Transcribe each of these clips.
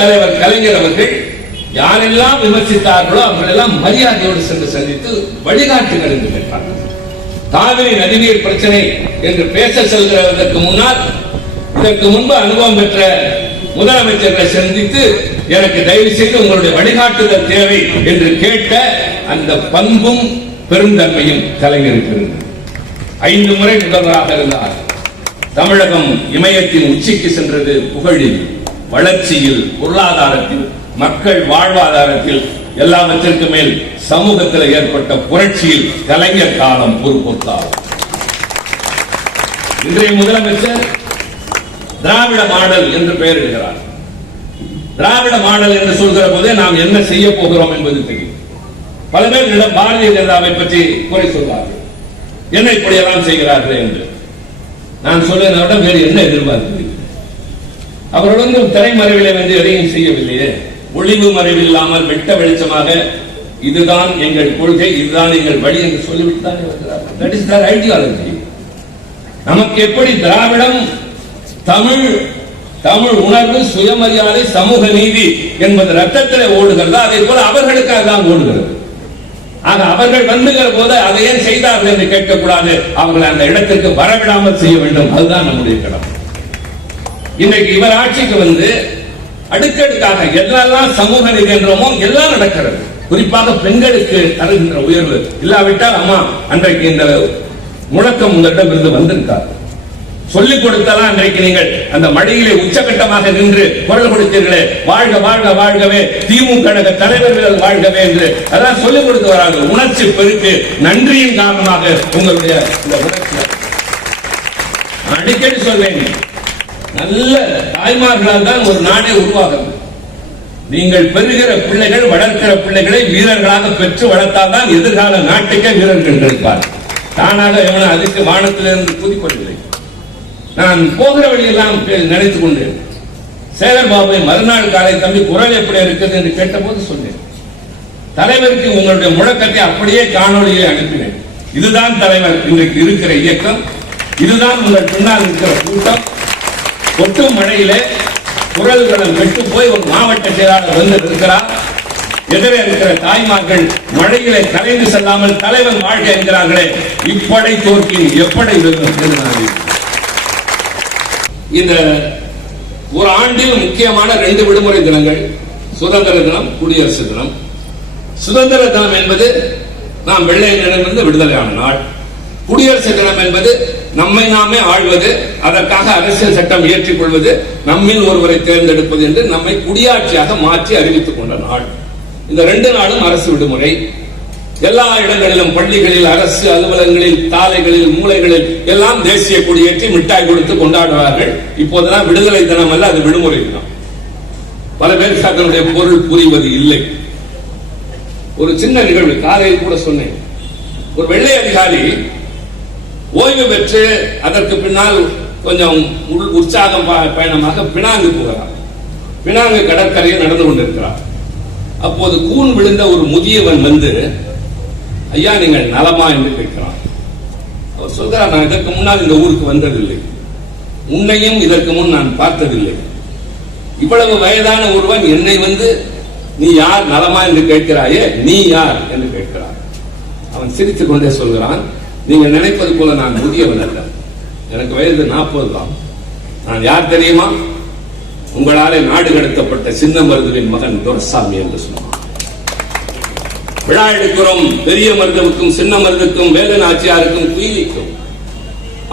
தலைவர் கலைஞர் அவர்கள் யாரெல்லாம் விமர்சித்தார்களோ அவர்களெல்லாம் மரியாதையோடு சென்று சந்தித்து வழிகாட்டுகள் என்று கேட்டார் காவிரி நதிநீர் பிரச்சனை என்று பேச செல்கிறதற்கு முன்னால் இதற்கு முன்பு அனுபவம் பெற்ற முதலமைச்சர்களை சந்தித்து எனக்கு தயவு செய்து உங்களுடைய வழிகாட்டுதல் தேவை என்று கேட்ட அந்த பண்பும் பெருந்தன்மையும் கலைஞருக்கு இருந்தது. ஐந்து முறை முதல்வராக இருந்தார். தமிழகம் இமயத்தின் உச்சிக்கு சென்றது புகழில். வளர்ச்சியில் பொருளாதாரத்தில் மக்கள் வாழ்வாதாரத்தில் எல்லாவற்றிற்கு மேல் சமூகத்தில் ஏற்பட்ட புரட்சியில் கலைஞர் காலம் ஒரு பொத்தாகும். இன்றைய முதலமைச்சர் திராவிட மாடல் என்று பெயரிடுகிறார். திராவிட மாடல் என்று சொல்கிற போதே நாம் என்ன செய்ய போகிறோம் என்பது தெரியும். பல பேர் பாரதிய ஜனதாவை பற்றி குறை சொல்வார்கள். என்ன இப்படியெல்லாம் செய்கிறார்கள் என்று. நான் சொல்லுவதை விட வேறு என்ன எதிர்பார்க்கிறீர்கள் அவர்களுடன் திரைமறைவிலே வந்து எதையும் செய்யவில்லையே. ஒளிவு மறைவில்லாமல் வெட்ட வெளிச்சமாக இதுதான் எங்கள் கொள்கை இதுதான் எங்கள் வழி என்று சொல்லிவிட்டு தான் தட் இஸ் தர் ஐடியாலஜி நமக்கு எப்படி திராவிடம் தமிழ் தமிழ் உணர்வு சுயமரியாதை சமூக நீதி என்பது ரத்தத்திலே ஓடுகிறதா அதே போல அவர்களுக்காக தான் ஓடுகிறது. ஆக அவர்கள் வந்துகிற போது அதை ஏன் செய்தார்கள் என்று கேட்கக்கூடாது. அவர்களை அந்த இடத்திற்கு வரவிடாமல் செய்ய வேண்டும். அதுதான் நம்முடைய கடமை. இன்றைக்கு இவர் ஆட்சிக்கு வந்து அடுக்கடுக்காக எல்லாம் சமூக நீதி எல்லாம் நடக்கிறது. குறிப்பாக பெண்களுக்கு தருகின்ற உயர்வு இல்லாவிட்டால் அம்மா அன்றைக்கு இந்த முழக்கம் உங்களிடம் இருந்து வந்திருக்கார். சொல்லிக் கொடுத்தாலும் அன்றைக்கு நீங்கள் அந்த மழையிலே உச்சகட்டமாக நின்று குரல் கொடுத்தீர்களே வாழ்க வாழ்க வாழ்கவே திமுக கழக தலைவர்கள் வாழ்கவே என்று அதான் சொல்லிக் கொடுத்து வராங்க உணர்ச்சி பெருக்கு நன்றியின் காரணமாக உங்களுடைய இந்த உணர்ச்சி அடிக்கடி சொல்வேன் நல்ல தாய்மார்களால் தான் ஒரு நாடே உருவாகிறது. நீங்கள் பெறுகிற பிள்ளைகள் வளர்க்கிற பிள்ளைகளை வீரர்களாக பெற்று வளர்த்தால்தான் எதிர்கால நாட்டுக்கே வீரர்கள் கிடைப்பார் தானாக எவனும் அதுக்கு வானத்திலிருந்து குதிப்பதில்லை நான் போகிற வழியெல்லாம் நினைத்துக் கொண்டேன். சேகர் பாபுவை மறுநாள் காலை தம்பி குரல் எப்படி இருக்குது என்று கேட்டபோது சொன்னேன். தலைவருக்கு உங்களுடைய முழக்கத்தை அப்படியே காணொலியை அனுப்பினேன். இதுதான் தலைவர் இன்றைக்கு இருக்கிற இயக்கம். இதுதான் உங்கள் பின்னால் இருக்கிற கூட்டம். கொட்டும் மழையிலே குரல்களும் வெட்டு போய் ஒரு மாவட்ட செயலாளர் வந்து இருக்கிறார். எதிரே இருக்கிற தாய்மார்கள் மழையிலே கலைந்து செல்லாமல் தலைவன் வாழ்க என்கிறார்களே இப்படை தோற்கி எப்படி வெல்லும் இந்த ஒரு ஆண்டில் முக்கியமான ரெண்டு விடுமுறை தினங்கள் சுதந்திர தினம் குடியரசு தினம். சுதந்திர தினம் என்பது நாம் வெள்ளையனிடமிருந்து விடுதலையான நாள். குடியரசு தினம் என்பது நம்மை நாமே ஆழ்வது அதற்காக அரசியல் சட்டம் இயற்றிக் கொள்வது நம்மில் ஒருவரை தேர்ந்தெடுப்பது என்று நம்மை குடியாட்சியாக மாற்றி அறிவித்துக் கொண்ட நாள். இந்த ரெண்டு நாளும் அரசு விடுமுறை. எல்லா இடங்களிலும் பள்ளிகளில் அரசு அலுவலகங்களில் தாலைகளில் மூளைகளில் எல்லாம் தேசிய கொடியேற்றி மிட்டாய் கொடுத்து கொண்டாடுவார்கள். இப்போதெல்லாம் விடுதலை தினம் அல்ல அது விடுமுறை தினம். பல பேர் தங்களுடைய பொருள் புரிவது இல்லை. ஒரு சின்ன நிகழ்வு காலையில் கூட சொன்னேன். ஒரு வெள்ளை அதிகாரி ஓய்வு பெற்று அதற்கு பின்னால் கொஞ்சம் உள் உற்சாகம் ப- பயணமாக பினாங்கு போகிறார் பினாங்கு கடற்கரையில் நடந்து கொண்டிருக்கிறார். அப்போது கூன் விழுந்த ஒரு முதியவன் வந்து ஐயா நீங்கள் நலமா? என்று கேட்கிறான். அவர் சொல்கிறார் நான் இதற்கு முன்னால் இந்த ஊருக்கு வந்ததில்லை. உன்னையும் இதற்கு முன் நான் பார்த்ததில்லை. இவ்வளவு வயதான ஒருவன் என்னை வந்து நீ யார்? நலமா? என்று கேட்கிறாயே நீ யார்? என்று கேட்கிறார் அவன் சிரித்துக் கொண்டே சொல்கிறான் நீங்கள் நினைப்பது போல நான் முதியவன் அல்ல. எனக்கு வயது நாற்பது தான். நான் யார் தெரியுமா? உங்களாலே நாடு கடத்தப்பட்ட சின்ன மருதுவின் மகன் துரசாமி என்று சொன்னான் விழா எடுக்கிறோம். பெரிய மருதுவுக்கும் சின்ன மருதுக்கும் வேலு நாச்சியாருக்கும் குயிலிக்கும்.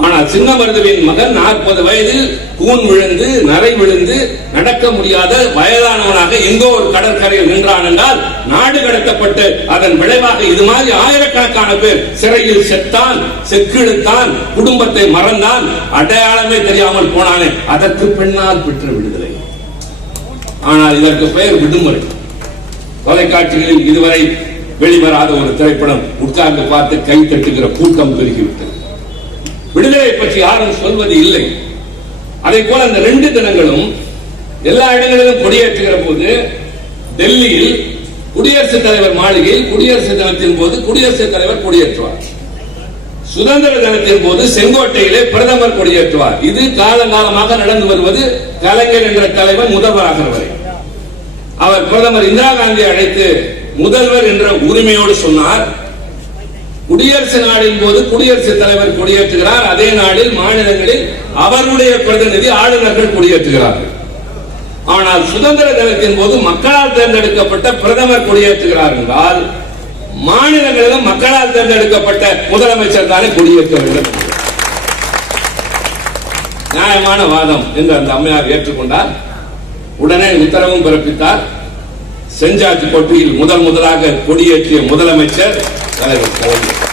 ஆனால் சின்ன மருதுவின் மகன் நாற்பது வயதில் கூன் விழுந்து நரை விழுந்து நடக்க முடியாத வயதானவனாக எங்கோ ஒரு கடற்கரையில் நின்றான் என்றால் நாடு கடத்தப்பட்டு அதன் விளைவாக இது மாதிரி ஆயிரக்கணக்கான பேர் சிறையில் செத்தான் செக்கிழுத்தான் குடும்பத்தை மறந்தான் அடையாளமே தெரியாமல் போனானே. அதற்கு பின்னால் பெற்ற விடுதலை. ஆனால் இதற்கு பெயர் விடுமுறை. தொலைக்காட்சிகளில் இதுவரை வெளிவராத ஒரு திரைப்படம் உட்கார்ந்து பார்த்து கை தட்டுகிற கூட்டம் பெருகிவிட்டது. விடுதலை பற்றி யாரும் சொல்வது இல்லை. அதே போல அந்த ரெண்டு தினங்களும் எல்லா இடங்களிலும் கொடியேற்றுகிற போது டெல்லியில் குடியரசுத் தலைவர் மாளிகையில் குடியரசு தினத்தின் போது குடியரசுத் தலைவர் கொடியேற்றுவார். சுதந்திர தினத்தின் போது செங்கோட்டையிலே பிரதமர் கொடியேற்றுவார். இது காலங்காலமாக நடந்து வருவது கலைஞர் என்ற தலைவர் முதல்வராக வரை. அவர் பிரதமர் இந்திரா காந்தியை அழைத்து முதல்வர் என்ற உரிமையோடு சொன்னார். குடியரசு நாளின் போது குடியரசுத் தலைவர் கொடியேற்றுகிறார். அதே நாளில் மாநிலங்களில் அவருடைய பிரதிநிதி ஆளுநர்கள் கொடியேற்றுகிறார்கள். ஆனால் சுதந்திர தினத்தின் போது மக்களால் தேர்ந்தெடுக்கப்பட்ட பிரதமர் கொடியேற்றுகிறார் என்றால் மாநிலங்களிலும் மக்களால் தேர்ந்தெடுக்கப்பட்ட முதலமைச்சர் தானே கொடியேற்ற வேண்டும். நியாயமான வாதம் என்று அந்த அம்மையார் ஏற்றுக்கொண்டார். உடனே உத்தரவும் பிறப்பித்தார். செஞ்சாட்சி போட்டியில் முதல் முதலாக கொடியேற்றிய முதலமைச்சர் தலைவர் கலைஞர்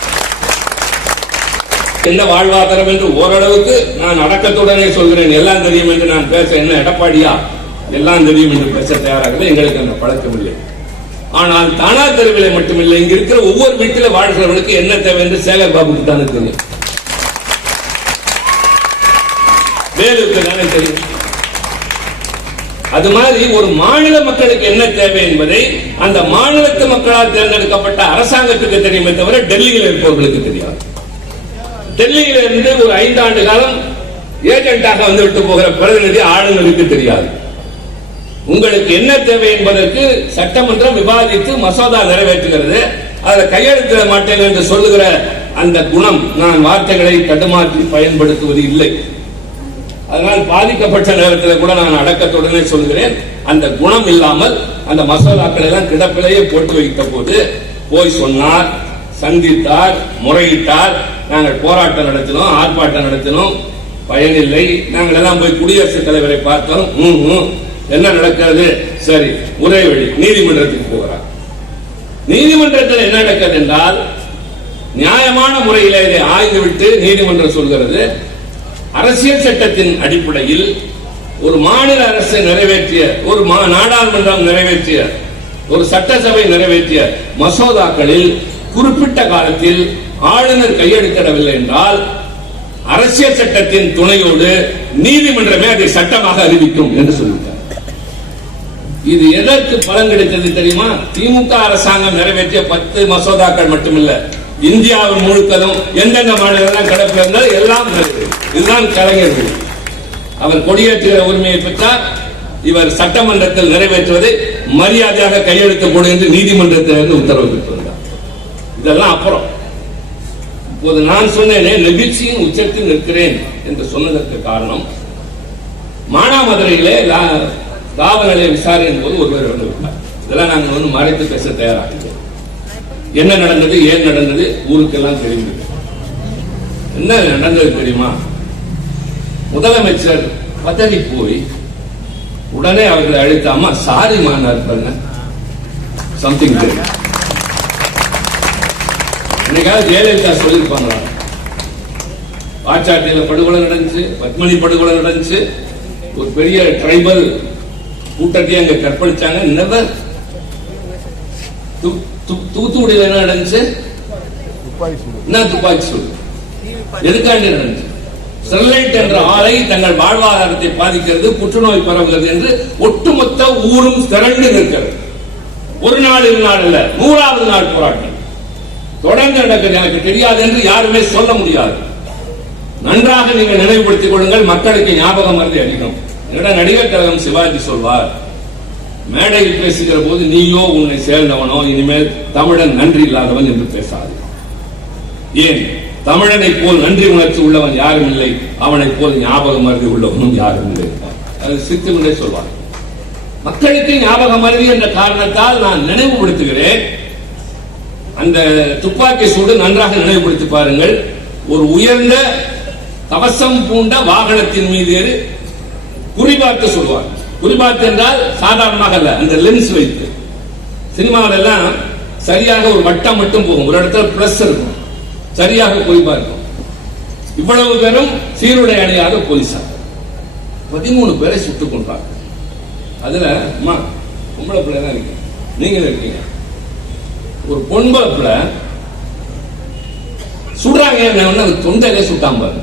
என்ன வாழ்வாதாரம் என்று ஓரளவுக்கு நான் அடக்கத்துடனே சொல்கிறேன். எல்லாம் தெரியும் என்று நான் பேச என்ன எடப்பாடியா? எல்லாம் தெரியும் என்று பேச தயாராகவே எங்களுக்கு அந்த பழக்கம் இல்லை. ஆனால் தானா தெருவில் மட்டுமில்லை. இங்க இருக்கிற ஒவ்வொரு வீட்டில் வாழ்கிறவர்களுக்கு என்ன தேவை என்று சேகர் பாபுக்கு தானே தெரியும். வேலுக்கு தானே தெரியும். அது மாதிரி ஒரு மாநில மக்களுக்கு என்ன தேவை என்பதை அந்த மாநிலத்து மக்களால் தேர்ந்தெடுக்கப்பட்ட அரசாங்கத்துக்கு தெரியுமே தவிர டெல்லியில் இருப்பவர்களுக்கு தெரியாது. டெல்லியில இருந்து ஒரு ஐந்தாண்டு காலம் ஏஜென்டாக வந்து விட்டு போகிற பிரதிநிதி ஆளுநருக்கு தெரியாது. உங்களுக்கு என்ன தேவை என்பதற்கு சட்டமன்றம் விவாதித்து மசோதா நிறைவேற்றுகிறது. அதை கையெழுத்திட மாட்டேன் என்று சொல்லுகிற அந்த குணம் நான் வார்த்தைகளை தடுமாற்றி பயன்படுத்துவது இல்லை. அதனால் பாதிக்கப்பட்ட நேரத்தில் கூட நான் அடக்கத்துடனே சொல்கிறேன். அந்த குணம் இல்லாமல் அந்த மசோதாக்கள் எல்லாம் கிடப்பிலேயே போட்டு வைத்த போது போய் சொன்னார் சந்தித்தார் முறையிட்டார். நாங்கள் போராட்டம் நடத்தினோம் ஆர்ப்பாட்டம் நடத்தினோம். பயனில்லை நாங்கள் எல்லாம் போய் குடியரசுத் தலைவரை பார்த்தோம். ம், என்ன நடக்கிறது? சரி முறைவழி நீதிமன்றத்துக்கு போகிறார் நீதிமன்றத்தில் என்ன நடக்கிறது என்றால் நியாயமான முறையில் இதை ஆய்ந்துவிட்டு நீதிமன்றம் சொல்கிறது அரசியல் சட்டத்தின் அடிப்படையில் ஒரு மாநில அரசு நிறைவேற்றிய ஒரு மா- நாடாளுமன்றம் நிறைவேற்றிய ஒரு சட்டசபை நிறைவேற்றிய மசோதாக்களில் குறிப்பிட்ட காலத்தில் ஆளுநர் கையெழுத்திடவில்லை என்றால் அரசியல் சட்டத்தின் துணையோடு நீதிமன்றமே அதை சட்டமாக அறிவிக்கும் என்று சொல்லிட்டார். இது எதற்கு பலன் கிடைத்தது தெரியுமா? திமுக அரசாங்கம் நிறைவேற்றிய பத்து மசோதாக்கள் மட்டுமில்ல. இந்தியாவின் முழுக்கதும் எந்தெந்த மாநிலம் கடப்பு இருந்தால் எல்லாம் நிறைவேறும். இதுதான் கலைஞர்கள். அவர் கொடியேற்றுகிற உரிமையை பெற்றார். இவர் சட்டமன்றத்தில் நிறைவேற்றுவதை மரியாதையாக கையெழுத்து போடு என்று நீதிமன்றத்திலிருந்து உத்தரவு பெற்றிருந்தார். இதெல்லாம் அப்புறம். இப்போது நான் சொன்னேனே நெகிழ்ச்சியின் உச்சத்தில் நிற்கிறேன் என்று சொன்னதற்கு காரணம் மானாமதுரையிலே லா- காவல் நிலைய விசாரணையின் போது ஒருவர் இறந்து விட்டார் இதெல்லாம் நாங்கள் வந்து மறைத்து பேச தயாராக என்ன நடந்தது ஏன் நடந்தது ஊருக்கெல்லாம் தெரிந்தது என்ன நடந்தது தெரியுமா? முதலமைச்சர் பதறி போய் உடனே அவர்களை அழைத்த அம்மா சாரி மானார் பாருங்க சம்திங் என்னைக்காவது ஜெயலலிதா சொல்லியிருப்பாங்களா? பாச்சாட்டியில படுகொலை நடந்துச்சு பத்மனி படுகொலை நடந்துச்சு. ஒரு பெரிய ட்ரைபல் கூட்டத்தையே அங்க கற்பழிச்சாங்க. நெவர் தூத்துக்குடியில் என்ன நடந்துச்சு? என்ன துப்பாக்கி சூடு? எதுக்காண்டி நடந்துச்சு? ஸ்டெர்லைட் என்ற ஆலை தங்கள் வாழ்வாதாரத்தை பாதிக்கிறது புற்றுநோய் பரவுகிறது என்று ஒட்டுமொத்த ஊரும் திரண்டு நிற்கிறது. ஒரு நாள் இரு நாள் இல்ல நூறாவது நாள் போராட்டம். தொடர்ந்து நடக்கிறது எனக்கு தெரியாது என்று யாருமே சொல்ல முடியாது. நன்றாக நீங்கள் நினைவுபடுத்திக் கொள்ளுங்கள் மக்களுக்கு ஞாபகம் மருதி அதிகம் என்னிடம் நடிகர் கழகம் சிவாஜி சொல்வார் மேடையில் பேசுகிற போது நீயோ உன்னை சேர்ந்தவனோ இனிமேல் தமிழன் நன்றி இல்லாதவன் என்று பேசாது. ஏன்? தமிழனை போல் நன்றி உணர்ச்சி உள்ளவன் யாரும் இல்லை. அவனை போல் ஞாபகம் மருதி உள்ளவனும் யாரும் இல்லை. அது சித்துமன்றே சொல்வார் மக்களுக்கு ஞாபகம் மருதி என்ற காரணத்தால் நான் நினைவுபடுத்துகிறேன். அந்த துப்பாக்கி சூடு நன்றாக நினைவுபடுத்தி பாருங்கள். ஒரு உயர்ந்த கவசம் பூண்ட வாகனத்தின் மீது குறிபார்த்து சொல்வார். குறிபார்த்து என்றால் சாதாரணமாக அல்ல அந்த லென்ஸ் வைத்து. சினிமாவில் எல்லாம் சரியாக ஒரு வட்டம் மட்டும் போகும். ஒரு இடத்துல பிளஸ் இருக்கும். சரியாக குறிபார்க்கும் இவ்வளவு பேரும் சீருடை அணியாத போலீசார். பதிமூணு பேரை சுட்டுக் கொண்டார் அதுல அம்மா பொம்பளை பிள்ளை தான் இருக்கு நீங்களும் இருக்கீங்க. ஒரு பொம்பளை பிள்ளை சுடுறாங்க என்ன அது தொண்டையில சுட்டாம பாரு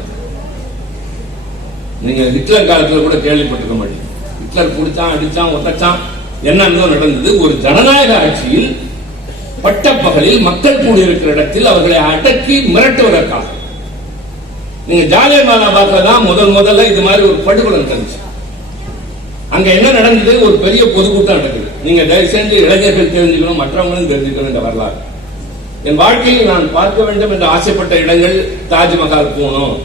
நீங்க ஹிட்லர் காலத்துல கூட கேள்விப்பட்டிருக்க மாட்டீங்க. ஹிட்லர் குடிச்சான் அடிச்சான் ஒத்தச்சான். என்னன்னு நடந்தது. ஒரு ஜனநாயக ஆட்சியில் பட்டப்பகலில் மக்கள் கூடியிருக்கிற இடத்தில் அவர்களை அடக்கி மிரட்டுவதற்காக. நீங்க ஜாலியன் வாலாபாக்ல தான் முதல் முதல்ல இது மாதிரி ஒரு படுகொலை நடந்துச்சு. அங்க என்ன நடந்தது? ஒரு பெரிய பொதுக்கூட்டம் நடக்குது. நீங்க தயவு செஞ்சு இளைஞர்கள் தெரிஞ்சுக்கணும் மற்றவங்களும் தெரிஞ்சுக்கணும் இந்த வரலாறு. என் வாழ்க்கையில் நான் பார்க்க வேண்டும் என்று ஆசைப்பட்ட இடங்கள் தாஜ்மஹால் போகணும்.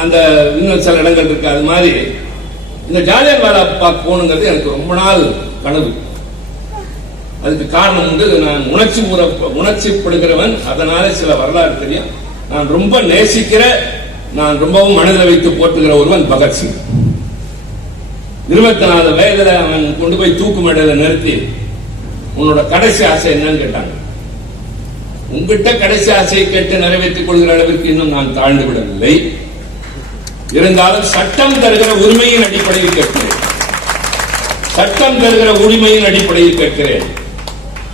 அந்த இன்னும் சில இடங்கள் இருக்கு அது மாதிரி. இந்த ஜாலியன் வாலா போகணுங்கிறது எனக்கு ரொம்ப நாள் கனவு. அதுக்கு காரணம் உண்டு நான் உணர்ச்சி உணர்ச்சிப்படுகிறவன். அதனால சில வரலாறு தெரியும். நான் ரொம்ப நேசிக்கிற நான் ரொம்பவும் மனதில் வைத்து போட்டுகிற ஒருவன் பகத்சிங் இருபத்தி நாலு வயதுல அவன் கொண்டு போய் தூக்கு மேடையில நிறுத்தி உன்னோட கடைசி ஆசை என்னன்னு கேட்டாங்க. உங்ககிட்ட கடைசி ஆசையை கேட்டு நிறைவேற்றிக் கொள்கிற அளவிற்கு இன்னும் நான் தாழ்ந்து விடவில்லை. இருந்தாலும் சட்டம் தருகிற உரிமையின் அடிப்படையில் கேட்கிறேன். சட்டம் தருகிற உரிமையின் அடிப்படையில் கேட்கிறேன்.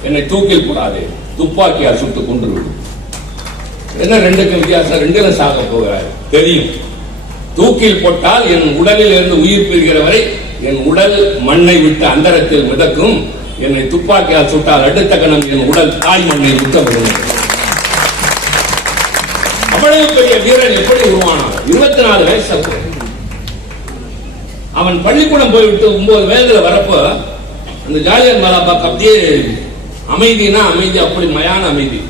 என்னை தூக்கில் கூடாது துப்பாக்கியால் சுட்டு கொண்டு விடும் என்ன ரெண்டுக்கும் வித்தியாசம்? ரெண்டுல சாக போகிறார் தெரியும். தூக்கில் போட்டால் என் உடலில் இருந்து உயிர் பெறுகிற வரை என் உடல் மண்ணை விட்டு அந்தரத்தில் மிதக்கும். என்னை துப்பாக்கியால் சுட்டால் அடுத்த கணம் என் உடல் தாய் மண்ணை விட்டு விடும் அவ்வளவு பெரிய வீரன் எப்படி உருவானான்? இருபத்தி நாலு வயசு அவன் பள்ளிக்கூடம் போய்விட்டு ஒன்பது வயதுல வரப்போ அந்த ஜாலியன் வாலாபாக் அப்படியே அமைதினா அமைதி அப்படி மயான அமைதி.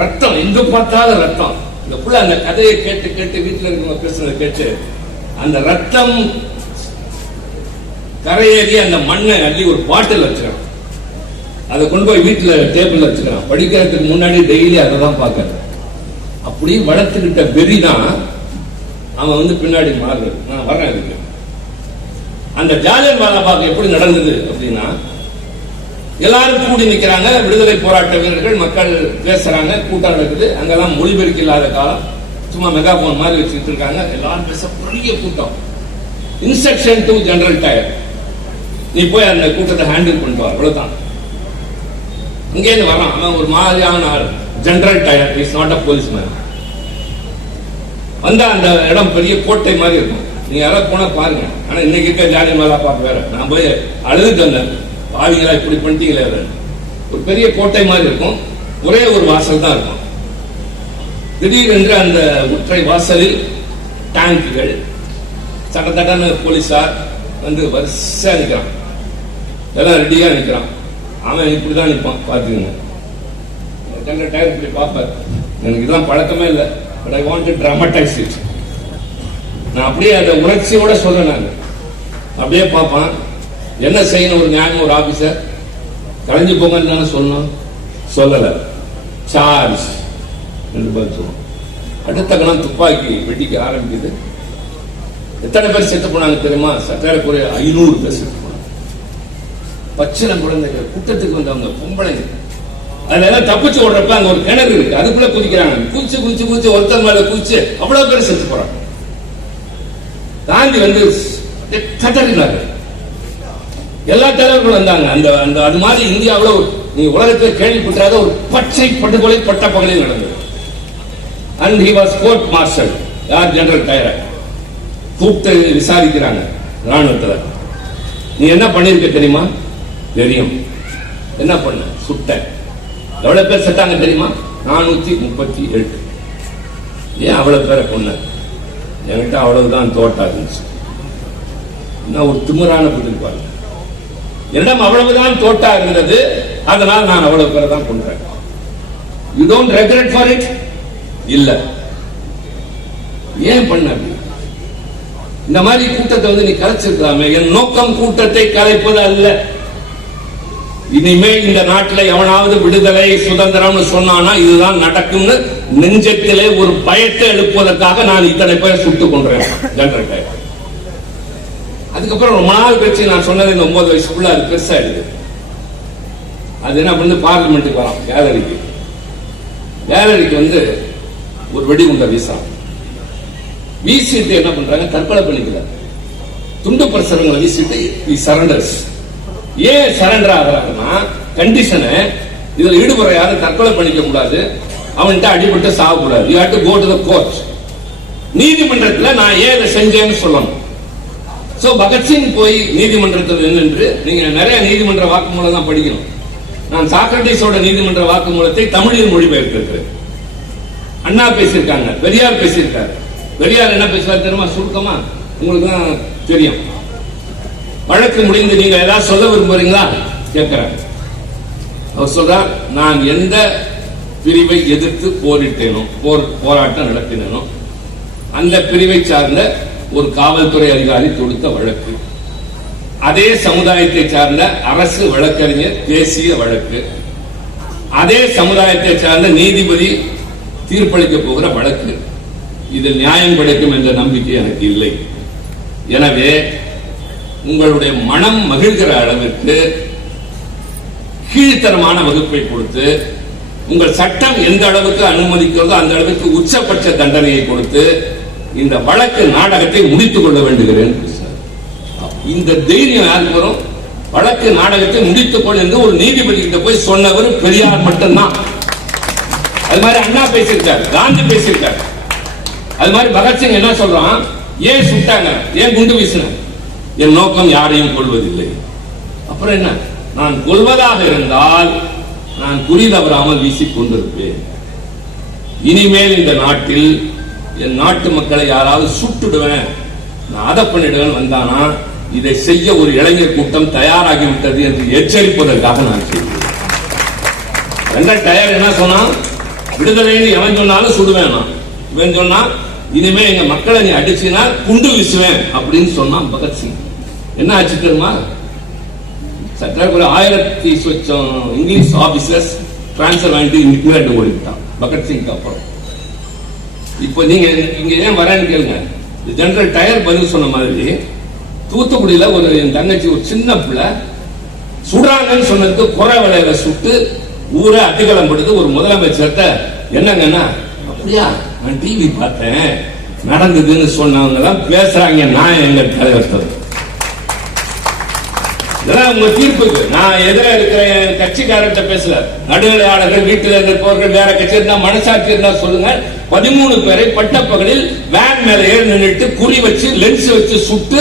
ரத்தம் எங்க பார்த்தாலும் ரத்தம். இந்த புள்ள அந்த கதையை கேட்டு கேட்டு வீட்டில் இருக்கிறவங்க பேசுறத கேட்டு அந்த ரத்தம் கரையேறி அந்த மண்ணை அள்ளி ஒரு பாட்டில் வச்சுக்கிறான். அதை கொண்டு போய் வீட்டில் டேபிள் வச்சுக்கிறான். படிக்கிறதுக்கு முன்னாடி டெய்லி அதை தான் பார்க்கறது அப்படி வளர்த்துக்கிட்ட வெறி தான் அவன் வந்து பின்னாடி மாறுறது நான் வரேன் இதுக்கு. அந்த ஜாலியன் வாலாபாக் எப்படி நடந்தது அப்படின்னா எல்லாரும் கூடி நிக்கிறாங்க. விடுதலை போராட்ட வீரர்கள் மக்கள் பேசுறாங்க கூட்டம் நடக்குது. அங்கெல்லாம் மொழிபெருக்கு இல்லாத காலம். சும்மா மெகாபோன் மாதிரி வச்சுட்டு இருக்காங்க. எல்லாரும் பேச பெரிய கூட்டம். இன்ஸ்ட்ரக்ஷன் டு ஜெனரல் டயர் நீ போய் அந்த கூட்டத்தை ஹேண்டில் பண்ணிட்டு வா. அவ்வளவுதான். இங்கேருந்து வரான். அவன் ஒரு மாதிரியான ஆள். General Dyer is not a police man வந்தா அந்த இடம் பெரிய கோட்டை மாதிரி இருக்கும். நீங்க யாராவது போனா பாருங்க. ஆனா இன்னைக்கு இருக்க ஜாலியன் மேலா பார்க்க வேற. நான் போய் அழுதுட்டு வந்தேன். பாவிங்களா இப்படி பண்ணிட்டீங்களே ஒரு பெரிய கோட்டை மாதிரி இருக்கும். ஒரே ஒரு வாசல் தான் இருக்கும். திடீரென்று அந்த ஒற்றை வாசலில் டேங்குகள் சட்ட தட்டன்னு போலீஸார் வந்து வரிசையா நிற்கிறான் எல்லாம் ரெடியா நிற்கிறான் அவன் இப்படிதான் நிற்பான் பார்த்துக்கங்க. கண்ட டயர் இப்படி பார்ப்பார். எனக்கு இதெல்லாம் பழக்கமே இல்லை. But I want to dramatise it நான் அப்படியே அந்த உணர்ச்சியோட சொல்றேன் நான். அப்படியே பார்ப்பான். என்ன செய்யணும்? ஒரு நியாயம் ஒரு ஆபீசர் கலைஞ்சு போங்கன்னு தானே சொல்லணும்? சொல்லல. சார்ஜ் என்று பதில் சொல்லுவோம். அடுத்த கணம் துப்பாக்கி வெடிக்க ஆரம்பிக்குது. எத்தனை பேர் செத்து போனாங்க தெரியுமா? சற்றேறக்குறைய ஐநூறு பேர் செத்து போனாங்க. பச்சிலம் குழந்தைகள் கூட்டத்துக்கு வந்தவங்க பொம்பளைங்க. அதுல எல்லாம் தப்பிச்சு ஓடுறப்ப அங்க ஒரு கிணறு இருக்கு. அதுக்குள்ள குதிக்கிறாங்க. குதிச்சு குதிச்சு குதிச்சு ஒருத்தர் மேல குதிச்சு அவ்வளவு பேர் செத்து போறாங்க. காந்தி வந்து கதறினார்கள் எல்லா தலைவர்களும் வந்தாங்க. அந்த அந்த அது மாதிரி இந்தியாவில் நீ உலகத்தில் கேள்விப்பட்டாத ஒரு பச்சை படுகொலை பட்ட பகலில் நடந்தது. And he was court martial யார் ஜெனரல் டயர கூப்பிட்டு விசாரிக்கிறாங்க ராணுவத்தில் நீ என்ன பண்ணியிருக்க தெரியுமா? தெரியும். என்ன பண்ண? சுட்ட. எவ்வளவு பேர் செத்தாங்க தெரியுமா? நானூத்தி முப்பத்தி எட்டு. ஏன் அவ்வளவு பேரை கொன்ன? என்கிட்ட அவ்வளவுதான் தோட்டா இருந்துச்சு. என்ன ஒரு திமிரான பதில் பாருங்க என்னிடம் அவ்வளவுதான் தோட்டா இருந்தது. அதனால் நான் அவ்வளவு பேரை தான் கொன்றேன். You don't regret for it இல்ல. ஏன் பண்ண இந்த மாதிரி கூட்டத்தை வந்து நீ கலைச்சிருக்கலாமே என் நோக்கம் கூட்டத்தை கலைப்பது அல்ல. இனிமே இந்த நாட்டில் எவனாவது விடுதலை சுதந்திரம்னு சொன்னானா இதுதான் நடக்கும்னு நெஞ்சத்திலே ஒரு பயத்தை எழுப்புவதற்காக நான் இத்தனை பேர் சுட்டுக் கொண்டேன் ஜென்ரல் அதுக்கப்புறம் ரொம்ப நாள் கழிச்சு நான் சொன்னது இந்த ஒன்பது வயசுக்குள்ள அது பெருசாயிடுது அது என்ன பண்ணு பார்லிமெண்ட்டுக்கு வரோம் கேலரிக்கு கேலரிக்கு வந்து ஒரு வெடிகுண்ட வீசுறான். வீசிட்டு என்ன பண்றாங்க? தற்கொலை பண்ணிக்கல துண்டு பிரசுரங்களை வீசிட்டு சரண்டர்ஸ் ஏன் சரண்டர் ஆகிறாங்கன்னா கண்டிஷனை இதில் ஈடுபடுற யாரும் தற்கொலை பண்ணிக்க கூடாது. அவன்கிட்ட அடிபட்டு சாகக்கூடாது. You had to go to the court நீதிமன்றத்தில் நான் ஏன் இதை செஞ்சேன்னு சொல்லணும். சோ பகத்சிங் போய் நீதிமன்றத்தில் நின்று நீங்க நிறைய நீதிமன்ற வாக்குமூலம் தான் படிக்கணும். நான் சாக்ரட்டிஸோட நீதிமன்ற வாக்குமூலத்தை தமிழில் மொழிபெயர்த்திருக்கிறேன். அண்ணா பேசியிருக்காங்க பெரியார் பேசியிருக்காரு. பெரியார் என்ன பேசுவார் தெரியுமா? சுருக்கமா? உங்களுக்கு தான் தெரியும். வழக்கு முடிந்து நீங்க ஏதாவது சொல்ல விரும்புறீங்களா? கேட்கிறார். அவர் சொல்றார் நான் எந்த பிரிவை எதிர்த்து போரிட்டேனோ போர் போராட்டம் நடத்தினேனோ அந்த பிரிவை சார்ந்த ஒரு காவல்துறை அதிகாரி தொடுத்த வழக்கு. அதே சமுதாயத்தை சார்ந்த அரசு வழக்கறிஞர் தேசிய வழக்கு. அதே சமுதாயத்தை சார்ந்த நீதிபதி தீர்ப்பளிக்க போகிற வழக்கு. இதில் நியாயம் கிடைக்கும் என்ற நம்பிக்கை எனக்கு இல்லை. எனவே உங்களுடைய மனம் மகிழ்கிற அளவிற்கு கீழ்த்தரமான வகுப்பை கொடுத்து உங்கள் சட்டம் எந்த அளவுக்கு அனுமதிக்கிறதோ அந்த அளவுக்கு உச்சபட்ச தண்டனையை கொடுத்து இந்த வழக்கு நாடகத்தை முடித்துக் கொள்ள வேண்டுகிறேன். இந்த தைரியம் யாருக்கு வரும்? வழக்கு நாடகத்தை முடித்துக் கொள் என்று ஒரு நீதிபதி கிட்ட போய் சொன்னவர் பெரியார் மட்டும்தான். அது மாதிரி அண்ணா பேசியிருக்காரு காந்தி பேசியிருக்காரு. அது மாதிரி பகத்சிங் என்ன சொல்றான்? ஏன் சுட்டாங்க? ஏன் குண்டு வீசினாங்க என் நோக்கம் யாரையும் கொள்வதில்லை அப்புறம் என்ன? நான் கொள்வதாக இருந்தால் நான் குறி தவறாமல் வீசிக் கொண்டிருப்பேன். இனிமேல் இந்த நாட்டில் என் நாட்டு மக்களை யாராவது சுட்டுடுவேன். நான் அதை பண்ணிடுவேன் வந்தானா இதை செய்ய ஒரு இளைஞர் கூட்டம் தயாராகிவிட்டது என்று எச்சரிப்பதற்காக நான் செய்கிறேன் ரெண்டாம் டயர் என்ன சொன்னா விடுதலைன்னு எவன் சொன்னாலும் சுடுவேன் நான். இவன் சொன்னா இனிமே எங்க மக்களை நீ அடிச்சுனா குண்டு வீசுவேன் அப்படின்னு சொன்னான் பகத்சிங் என்ன ஆச்சு தெரியுமா? சற்றாக்குள்ள ஆயிரத்தி சொச்சம் இங்கிலீஷ் ஆபீசர்ஸ் டிரான்ஸ்ஃபர் வாங்கிட்டு இங்கிலாந்து ஓடிவிட்டான். பகத்சிங்க்கு அப்புறம். இப்போ நீங்க இங்க ஏன் வரேன்னு கேளுங்க. ஜெனரல் டயர் பதில் சொன்ன மாதிரி தூத்துக்குடியில ஒரு என் தங்கச்சி ஒரு சின்ன பிள்ளை சுடுறாங்கன்னு சொன்னதுக்கு குறை விளையில சுட்டு ஊரை அத்திக்கலம் படுத்து ஒரு முதலமைச்சர்கிட்ட என்னங்கன்னா அப்படியா நான் டிவி பார்த்தேன். நடந்ததுன்னு சொன்னவங்க எல்லாம் பேசுறாங்க. நான் எங்க தலைவர் இதெல்லாம் உங்க தீர்ப்புக்கு. நான் எதிர இருக்கிற என் கட்சிக்காரர்கிட்ட பேசல. நடுநிலையாளர்கள் வீட்டில் இருப்பவர்கள் வேற கட்சி இருந்தா மனசாட்சி இருந்தா சொல்லுங்க. பதிமூணு பேரை பட்டப்பகலில் வேன் மேல ஏறி நின்றுட்டு குறி வச்சு லென்ஸ் வச்சு சுட்டு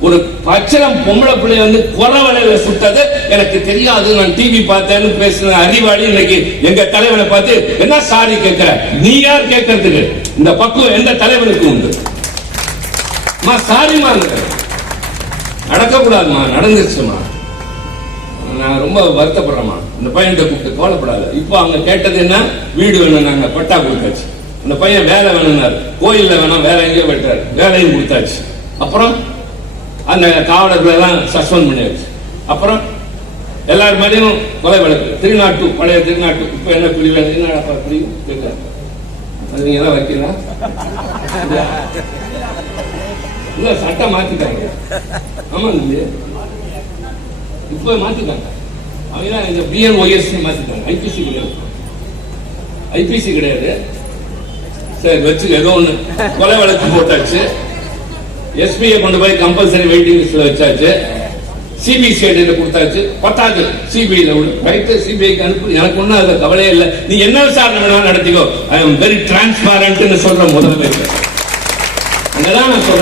ஒரு பச்சளம் பொம்பளை பிள்ளை வந்து குறவலையில சுட்டது. எனக்கு தெரியாது நான் டிவி பார்த்தேன்னு பேசின அறிவாளி இன்னைக்கு எங்க தலைவனை பார்த்து என்ன சாரி கேட்கிற? நீ யார் கேட்கறதுக்கு? இந்த பக்குவம் எந்த தலைவனுக்கு உண்டு? அம்மா சாரிமா நடக்கக்கூடாதுமா நடந்துருச்சுமா. நான் ரொம்ப வருத்தப்படுறேம்மா. இந்த பையன்கிட்ட கூப்பிட்டு கவலைப்படாத. இப்போ அவங்க கேட்டது என்ன? வீடு வேணும் நாங்க பட்டா கொடுத்தாச்சு. அந்த பையன் வேலை வேணும்னாரு. கோயில்ல வேணாம் வேலை எங்கேயோ வெட்டாரு வேலையும் கொடுத்தாச்சு. அப்புறம் அந்த காவலர்கள் எல்லாம் சஸ்பெண்ட் பண்ணியாச்சு. அப்புறம் எல்லார் மேலேயும் கொலை வழக்கு. திருநாட்டு பழைய திருநாட்டு. இப்ப என்ன பிரிவு என்ன பிரிவு தெரியல அது நீங்க தான் வைக்கலாம் இல்ல சட்டம் மாத்திட்டாங்க. ஆமா இல்லையே. இப்ப மாத்திட்டாங்க. அவங்க இந்த பிஎல்ஓஎஸ் மாத்திட்டாங்க. ஐபிசி கிடையாது. ஐபிசி கிடையாது. சரி வச்சு ஏதோ ஒண்ணு கொலை வழக்கு போட்டாச்சு. எஸ்பிஐ கொண்டு போய் கம்பல்சரி வெயிட்டிங் லிஸ்ட்ல வச்சாச்சு. சிபிசிஐடியில் கொடுத்தாச்சு. பத்தாது சிபிஐல ரைட்டு சிபிஐக்கு அனுப்பு. எனக்கு ஒன்றும் அதுல கவலையே இல்லை. நீ என்ன விசாரணை வேணாலும் நடத்திக்கோ. ஐ எம் வெரி டிரான்ஸ்பாரண்ட்னு சொல்ற முதல்ல. அங்கதான் நான் சொல்றேன்.